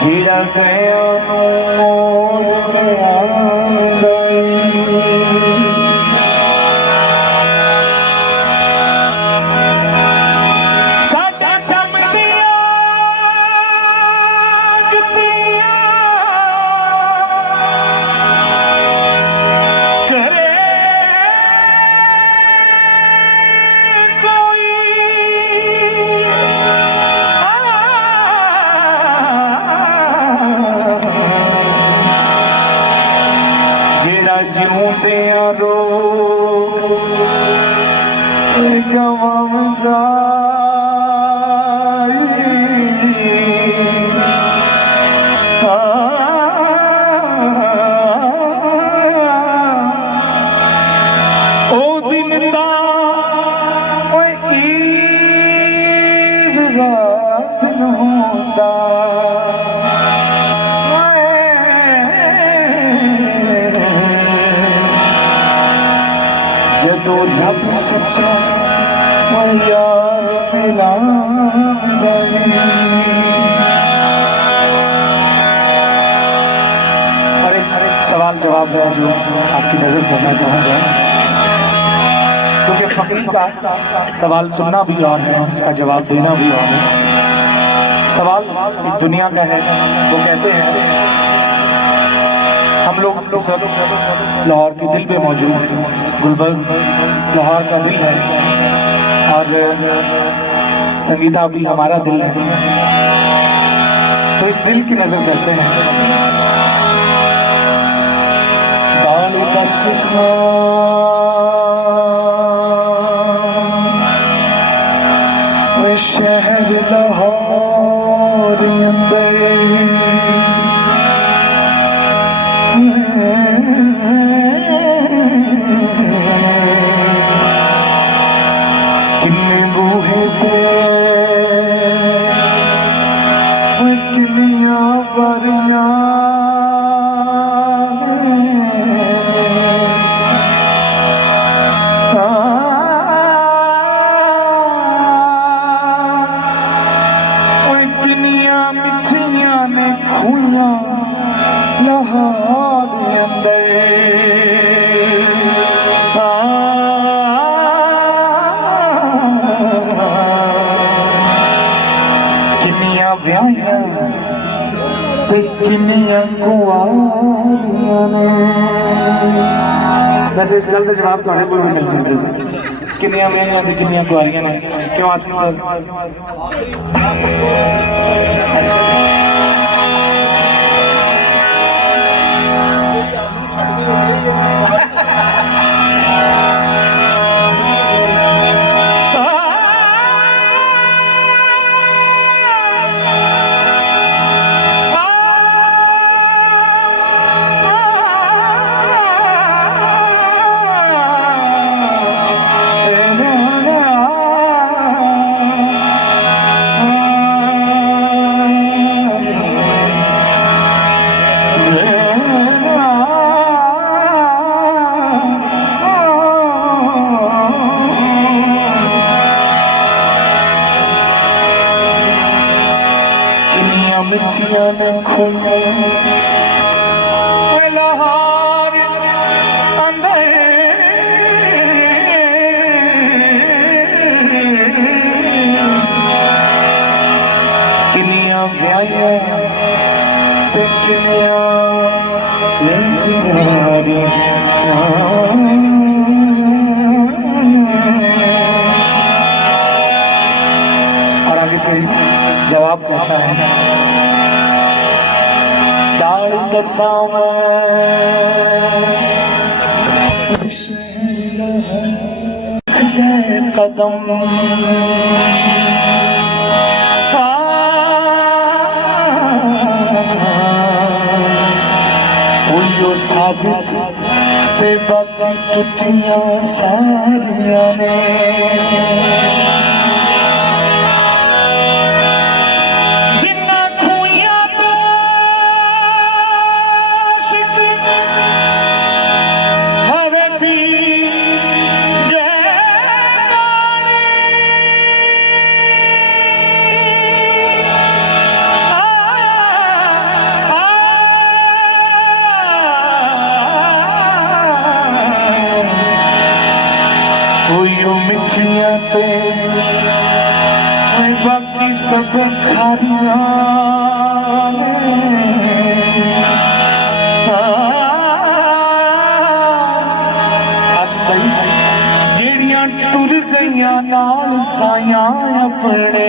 जीड़ा गया जिऊंदे रोग गवांदा ओ दिन दा ईद दा दिन होंदा जदों रब सच्चा यार मिलांदा अरे सवाल जवाब है जो आपकी नजर करना चाहूंगा, क्योंकि फकीर का सवाल सुनना भी और है, उसका जवाब देना भी और है। सवाल एक दुनिया का है। वो कहते हैं हम लोग इस वक्त लाहौर के दिल पे मौजूद हैं। गुलबर्ग लाहौर का दिल है और संगीता भी हमारा दिल है। तो इस दिल की नजर करते हैं। दाल दस शहर लाहौर अंदर किन्ने बूहे ते किनिया बरिया किनिया मिठिया ने खुलिया लाहौर अंदर किनिया व्याहियां ते किनिया कुआरियां ने। वैसे इस गल का जवाब थोड़े को भी मिल सकते किनिया व्याहियां ते किनिया कुआरियां ने। क्यों आसिम सर? मिठिया ने खुलिया लाहौर अंदर किनिया व्याहियां ते किनिया और आगे से जवाब कैसा है? दाल दसा गए कदम उयो साबित ते बाकी टुटियां सारियां ने। ओयो मिठियां ते बाकी सब खारियां ने जेड़ियां टुर गईयां नाल सायां अपने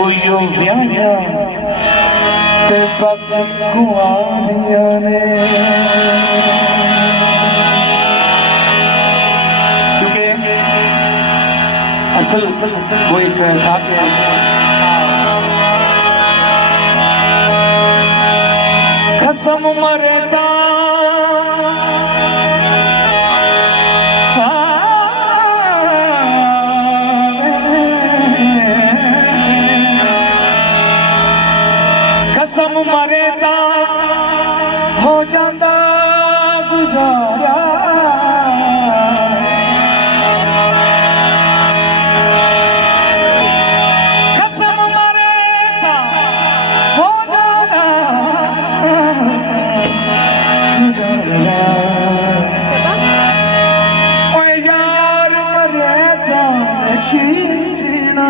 ओयो व्याया ते बाकी कुआरियां ने क्योंकि असल वो एक था कि कसम मरदा कसम मरदा हो जाता गुजारा कसम मरदा हो जाता गुजारा ओ यार मरदा की जीना